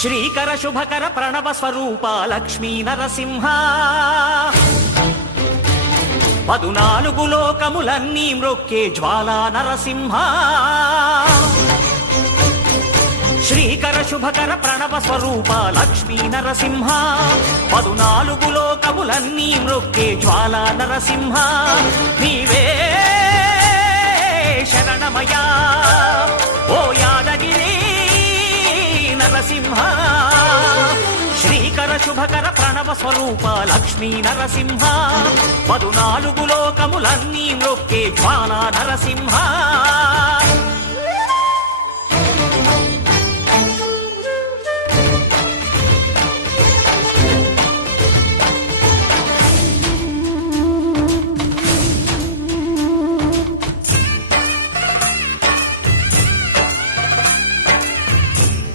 శ్రీకర శుభకర ప్రణవ స్వరూప లక్ష్మీ నరసింహ 14 లోకములన్నీ మ్రొక్కే జ్వాలా నరసింహ శ్రీకర శుభకర ప్రణవ స్వరూప లక్ష్మీ నరసింహ 14 లోకములన్నీ మ్రొక్కే జ్వాలా నరసింహ నీవే శరణమయా ఓ యాదగిరి నరసింహ శ్రీకర శుభకర ప్రణవ స్వరూప లక్ష్మీ నరసింహ 14 లోకములన్నీ మ్రొక్కే జ్వాలా నరసింహ